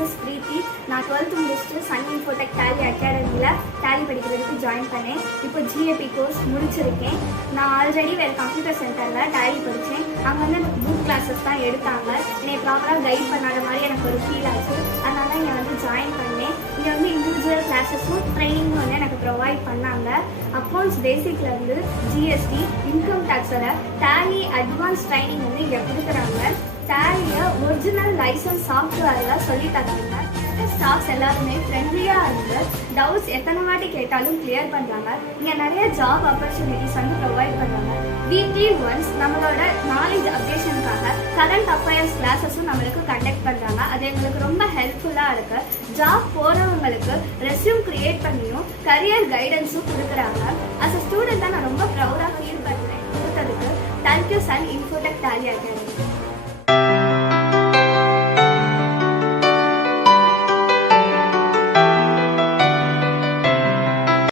Mrs பிரீத்தி. நான் 12th முடிச்சுட்டு Sun Infotech tally அகாடமியில் டேலி படிக்கிறதுக்கு ஜாயின் பண்ணேன். இப்போ ஜிஏபி கோர்ஸ் முடிச்சிருக்கேன். நான் ஆல்ரெடி வேறு கம்ப்யூட்டர் சென்டரில் டேலி படித்தேன். அங்கே வந்து எனக்கு புக் கிளாஸஸ் தான் எடுத்தாங்க. என்னை ப்ராப்பராக கைட் பண்ணாத மாதிரி எனக்கு ஒரு ஃபீல் ஆச்சு. அதனால இங்கே வந்து ஜாயின் பண்ணேன். இங்கே வந்து இண்டிவிஜுவல் கிளாஸஸும் ட்ரைனிங்கும் வந்து எனக்கு ப்ரொவைட் பண்ணாங்க. அக்கௌண்ட்ஸ் பேசிக்லேருந்து ஜிஎஸ்டி, இன்கம் டேக்ஸோட டேலி அட்வான்ஸ் ட்ரைனிங் வந்து இங்கே கொடுக்குறாங்க. டேலியை ஒரிஜினல் லைசன்ஸ் சாஃப்ட்வேரில் சொல்லி தராங்க. ஸ்டாஃப்ஸ் எல்லாருமே ஃப்ரெண்ட்லியாக இருந்து டவுட்ஸ் எத்தனை வாட்டி கேட்டாலும் கிளியர் பண்ணுறாங்க. இங்கே நிறைய ஜாப் ஆப்பர்ச்சுனிட்டிஸ் வந்து ப்ரொவைட் பண்ணுறாங்க. வீக்லி ஒன்ஸ் நம்மளோட நாலேஜ் அப்டேஷனுக்காக கரண்ட் அஃபேர்ஸ் கிளாஸஸும் நம்மளுக்கு கண்டக்ட் பண்ணுறாங்க. அது எங்களுக்கு ரொம்ப ஹெல்ப்ஃபுல்லாக இருக்குது. ஜாப் போகிறவங்களுக்கு ரெஸ்யூம் க்ரியேட் பண்ணியும் கரியர் கைடன்ஸும் கொடுக்குறாங்க. அஸ் அ ஸ்டூடெண்ட்டாக நான் ரொம்ப ப்ரௌடாக ஃபீல் பண்ணுறேன் கொடுத்ததுக்கு. Thank you Sun Infotech Tally academy.